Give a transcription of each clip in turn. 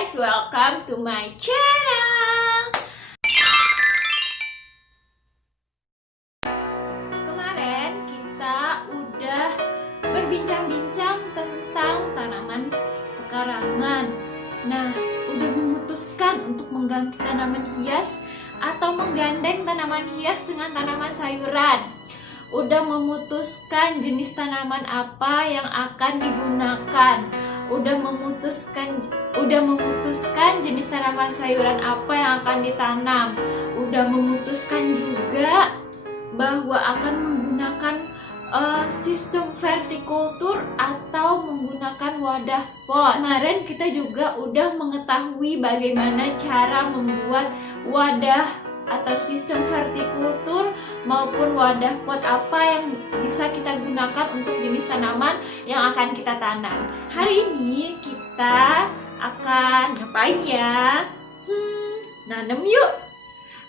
guys, welcome to my channel. Kemarin kita udah berbincang-bincang tentang tanaman pekarangan. Nah, udah memutuskan untuk mengganti tanaman hias atau menggandeng tanaman hias dengan tanaman sayuran. Udah memutuskan jenis tanaman apa yang akan digunakan. Udah memutuskan jenis tanaman sayuran apa yang akan ditanam. Udah memutuskan juga bahwa akan menggunakan sistem vertikultur atau menggunakan wadah pot. Kemarin kita juga udah mengetahui bagaimana cara membuat wadah atau sistem vertikultur maupun wadah pot apa yang bisa kita gunakan untuk jenis tanaman yang akan kita tanam. Hari ini kita akan ngapain ya? Nanam yuk!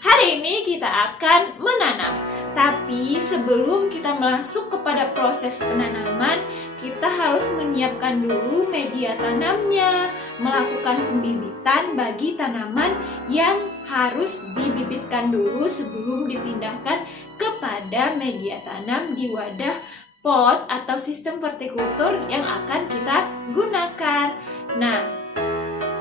Hari ini kita akan menanam. Tapi sebelum kita masuk kepada proses penanaman, kita harus menyiapkan dulu media tanamnya, melakukan pembibitan bagi tanaman yang harus dibibitkan dulu sebelum dipindahkan kepada media tanam di wadah pot atau sistem vertikultur yang akan kita gunakan. Nah,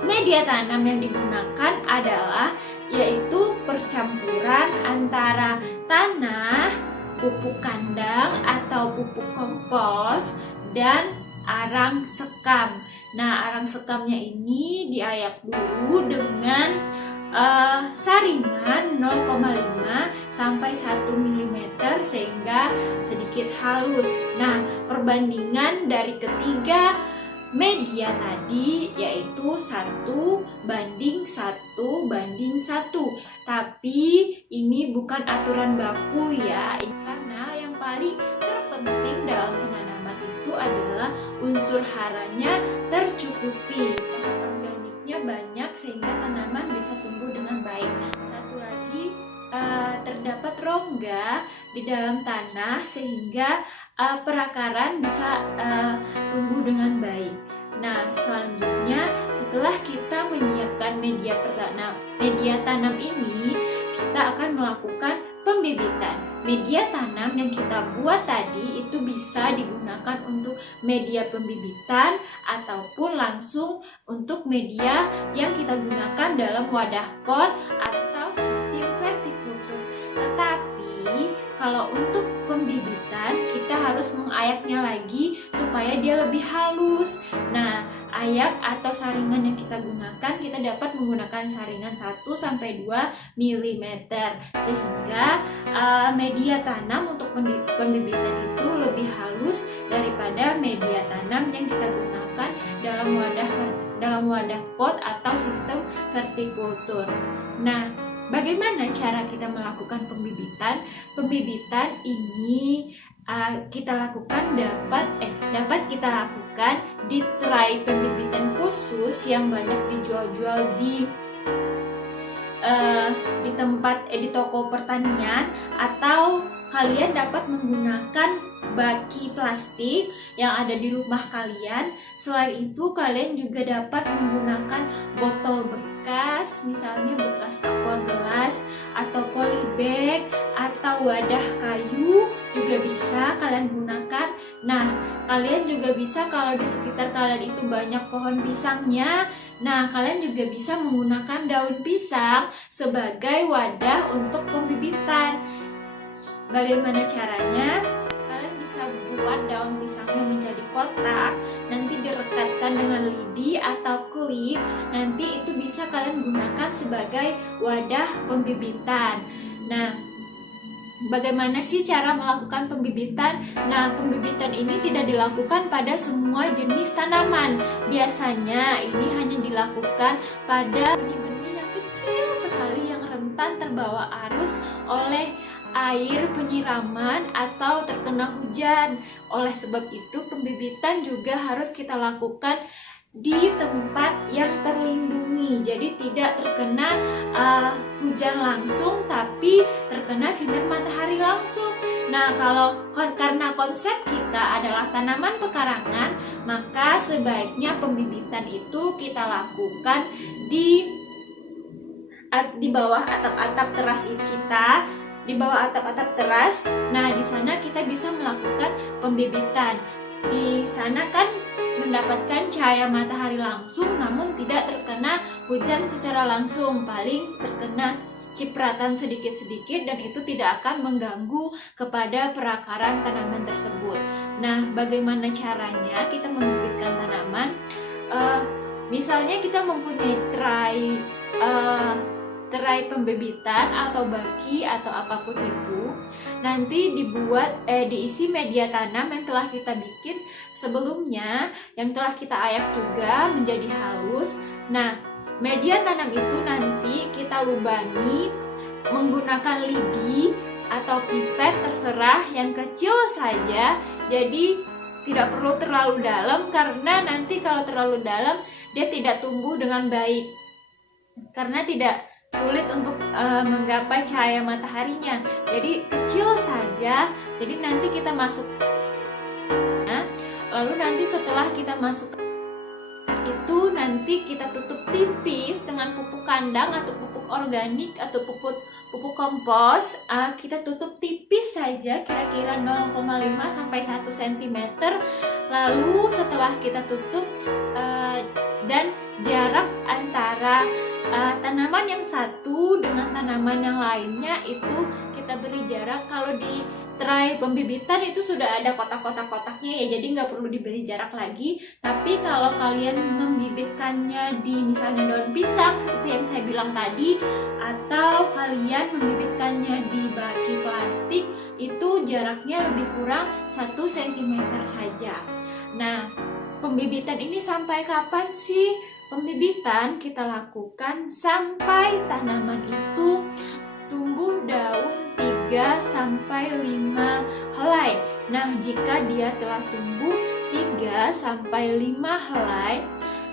media tanam yang digunakan adalah yaitu percampuran antara tanah, pupuk kandang atau pupuk kompos, dan arang sekam. Nah, arang sekamnya ini diayak dulu dengan saringan 0,5 sampai 1 mm sehingga sedikit halus. Nah, perbandingan dari ketiga media tadi yaitu 1:1:1. Tapi ini bukan aturan baku ya, karena yang paling terpenting dalam penanaman itu adalah unsur haranya tercukupi, bahan organiknya banyak sehingga tanaman bisa tumbuh dengan baik. Satu lagi, terdapat rongga di dalam tanah sehingga perakaran bisa tumbuh dengan baik. Nah, selanjutnya setelah kita menyiapkan media tanam ini, kita akan melakukan pembibitan. Media tanam yang kita buat tadi itu bisa digunakan untuk media pembibitan ataupun langsung untuk media yang kita gunakan dalam wadah pot atau sistem vertikultur. Tetapi kalau untuk pembibitan kita harus mengayaknya lagi supaya dia lebih halus. Nah, ayak atau saringan yang kita gunakan, kita dapat menggunakan saringan 1-2 mm sehingga media tanam untuk pembibitan itu lebih halus daripada media tanam yang kita gunakan dalam wadah pot atau sistem vertikultur. Nah, bagaimana cara kita melakukan pembibitan? Pembibitan ini dapat kita lakukan di tray pembibitan khusus yang banyak dijual-jual di toko pertanian, atau kalian dapat menggunakan baki plastik yang ada di rumah kalian. Selain itu, kalian juga dapat menggunakan botol bekas, misalnya bekas aqua gelas atau polybag atau wadah kayu juga bisa kalian gunakan. Nah, kalian juga bisa, kalau di sekitar kalian itu banyak pohon pisangnya, nah kalian juga bisa menggunakan daun pisang sebagai wadah untuk pembibitan. Bagaimana caranya? Kalian bisa buat daun pisangnya menjadi kotak, nanti direkatkan dengan lidi atau klip, nanti itu bisa kalian gunakan sebagai wadah pembibitan. Nah, bagaimana sih cara melakukan pembibitan? Nah, pembibitan ini tidak dilakukan pada semua jenis tanaman. Biasanya ini hanya dilakukan pada benih-benih yang kecil sekali yang rentan terbawa arus oleh air penyiraman atau terkena hujan. Oleh sebab itu, pembibitan juga harus kita lakukan di tempat yang terlindungi, jadi tidak terkena hujan langsung tapi terkena sinar matahari langsung. Nah, karena konsep kita adalah tanaman pekarangan, maka sebaiknya pembibitan itu kita lakukan di bawah atap-atap teras kita, di bawah atap-atap teras. Nah, di sana kita bisa melakukan pembibitan. Di sana kan mendapatkan cahaya matahari langsung, namun tidak terkena hujan secara langsung, paling terkena cipratan sedikit-sedikit, dan itu tidak akan mengganggu kepada perakaran tanaman tersebut. Nah, bagaimana caranya kita membibitkan tanaman? Misalnya kita mempunyai terai pembibitan atau baki atau apapun itu, nanti diisi media tanam yang telah kita bikin sebelumnya, yang telah kita ayak juga menjadi halus. Nah, media tanam itu nanti kita lubangi menggunakan lidi atau pipet, terserah, yang kecil saja. Jadi tidak perlu terlalu dalam, karena nanti kalau terlalu dalam dia tidak tumbuh dengan baik, karena tidak sulit untuk menggapai cahaya mataharinya. Jadi kecil saja. Jadi nanti kita masuk, lalu nanti setelah kita masuk itu, nanti kita tutup tipis dengan pupuk kandang atau pupuk organik atau pupuk kompos. Kita tutup tipis saja, kira-kira 0,5 sampai 1 cm. Lalu setelah kita tutup, dan jarak antara tanaman yang satu dengan tanaman yang lainnya itu kita beri jarak. Kalau di terai pembibitan itu sudah ada kotak-kotaknya ya, jadi nggak perlu diberi jarak lagi. Tapi kalau kalian membibitkannya di misalnya daun pisang seperti yang saya bilang tadi, atau kalian membibitkannya di baki plastik, itu jaraknya lebih kurang 1 cm saja. Nah, pembibitan ini sampai kapan sih? Pembibitan kita lakukan sampai tanaman itu tumbuh daun 3 sampai 5 helai. Nah, jika dia telah tumbuh 3 sampai 5 helai,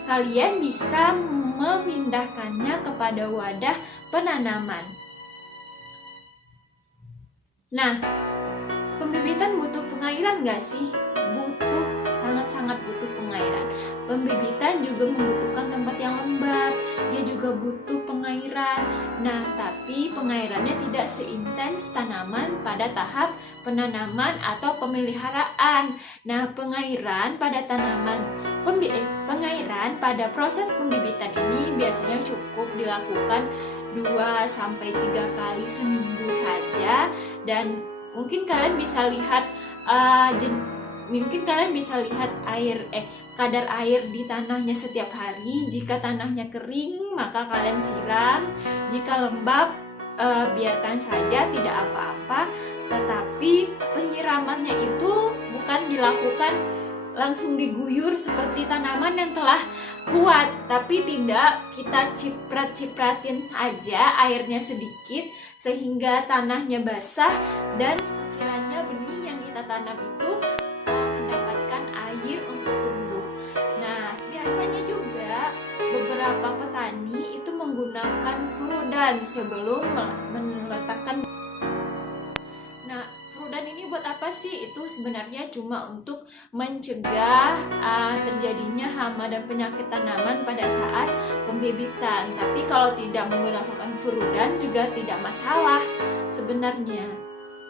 kalian bisa memindahkannya kepada wadah penanaman. Nah, pembibitan butuh pengairan nggak sih? Sangat-sangat butuh pengairan. Pembibitan juga membutuhkan tempat yang lembab, dia juga butuh pengairan. Nah, tapi pengairannya tidak seintens tanaman pada tahap penanaman atau pemeliharaan. Nah, pengairan pada proses pembibitan ini biasanya cukup dilakukan 2 sampai 3 kali seminggu saja, dan mungkin kalian bisa lihat kadar air di tanahnya setiap hari. Jika tanahnya kering, maka kalian siram. Jika lembab, biarkan saja, tidak apa-apa. Tetapi penyiramannya itu bukan dilakukan langsung diguyur seperti tanaman yang telah kuat, tapi tidak, kita ciprat-cipratin saja airnya sedikit sehingga tanahnya basah, dan sekiranya benih yang kita tanam itu mendapatkan air untuk tumbuh. Nah, biasanya juga beberapa petani itu menggunakan furudan sebelum meletakkan. Nah, furudan ini buat apa sih? Itu sebenarnya cuma untuk mencegah terjadinya hama dan penyakit tanaman pada saat pembibitan. Tapi kalau tidak menggunakan furudan juga tidak masalah sebenarnya.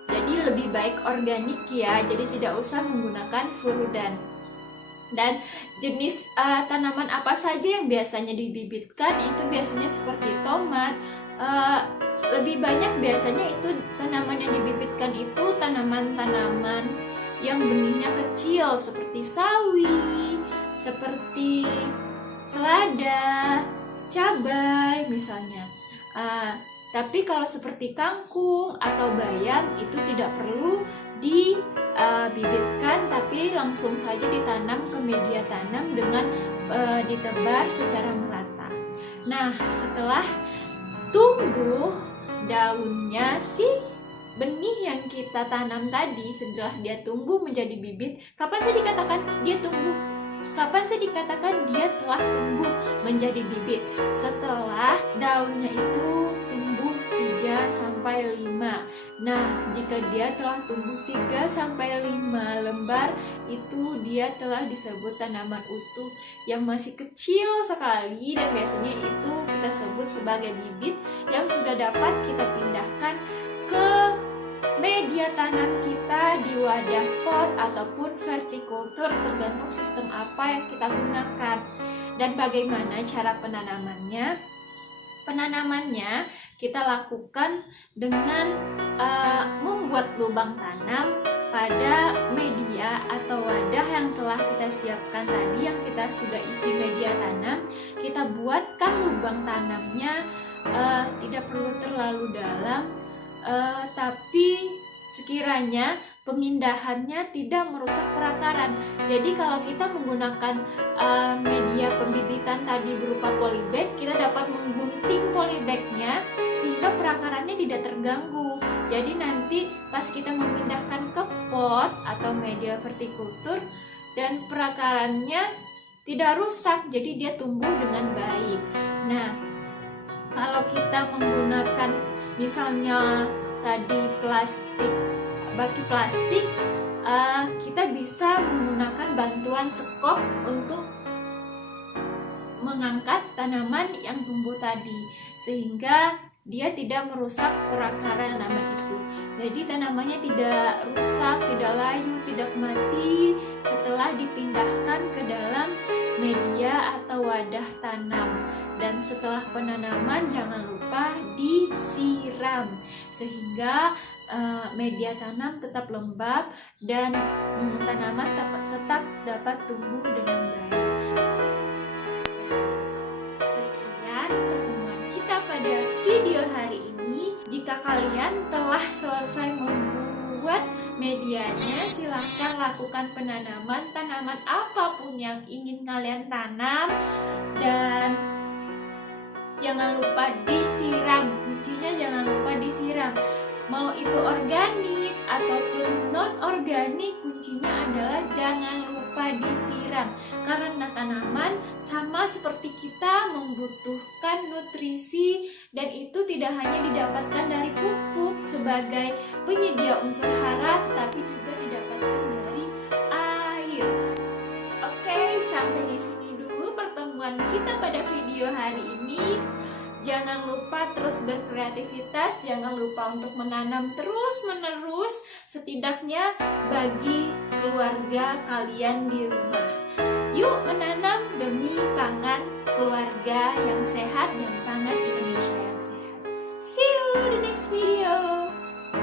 Jadi lebih baik organik ya, jadi tidak usah menggunakan furudan. Dan jenis tanaman apa saja yang biasanya dibibitkan itu biasanya seperti tomat. Lebih banyak biasanya itu tanaman yang dibibitkan itu tanaman-tanaman yang benihnya kecil seperti sawi, seperti selada, cabai misalnya. Tapi kalau seperti kangkung atau bayam itu tidak perlu dibibitkan, tapi langsung saja ditanam ke media tanam dengan ditebar secara merata. Nah, setelah tumbuh daunnya si benih yang kita tanam tadi, setelah dia tumbuh menjadi bibit, kapan saya dikatakan dia tumbuh? Kapan saya dikatakan dia telah tumbuh menjadi bibit? Setelah daunnya itu tumbuh 3-5. Nah, jika dia telah tumbuh 3-5 lembar, itu dia telah disebut tanaman utuh yang masih kecil sekali, dan biasanya itu kita sebut sebagai bibit yang sudah dapat kita pindahkan ke media tanam kita di wadah pot ataupun vertikultur, tergantung sistem apa yang kita gunakan. Dan bagaimana cara penanamannya? Penanamannya kita lakukan dengan membuat lubang tanam pada media atau wadah yang telah kita siapkan tadi, yang kita sudah isi media tanam. Kita buatkan lubang tanamnya tidak perlu terlalu dalam, tapi sekiranya pemindahannya tidak merusak perakaran. Jadi kalau kita menggunakan media pembibitan tadi berupa polybag, kita dapat menggunting polybagnya sehingga perakarannya tidak terganggu. Jadi nanti pas kita memindahkan ke pot atau media vertikultur, dan perakarannya tidak rusak, jadi dia tumbuh dengan baik. Nah, kalau kita menggunakan misalnya tadi batu plastik, kita bisa menggunakan bantuan sekop untuk mengangkat tanaman yang tumbuh tadi, sehingga dia tidak merusak perakaran tanaman itu. Jadi tanamannya tidak rusak, tidak layu, tidak mati setelah dipindahkan ke dalam media atau wadah tanam. Dan setelah penanaman jangan lupa disiram sehingga media tanam tetap lembab dan tanaman tetap dapat tumbuh dengan baik. Sekian pertemuan kita pada video hari ini. Jika kalian telah selesai membuat medianya, silahkan lakukan penanaman tanaman apapun yang ingin kalian tanam, dan jangan lupa disiram. Kuncinya jangan lupa disiram. Mau itu organik ataupun non-organik, kuncinya adalah jangan lupa disiram. Karena tanaman sama seperti kita membutuhkan nutrisi, dan itu tidak hanya didapatkan dari pupuk sebagai penyedia unsur hara, tetapi juga didapatkan dari air. Oke, sampai di sini dulu pertemuan kita pada video hari ini. Jangan lupa terus berkreativitas, jangan lupa untuk menanam terus-menerus, setidaknya bagi keluarga kalian di rumah. Yuk menanam demi pangan keluarga yang sehat dan pangan Indonesia yang sehat. See you in the next video.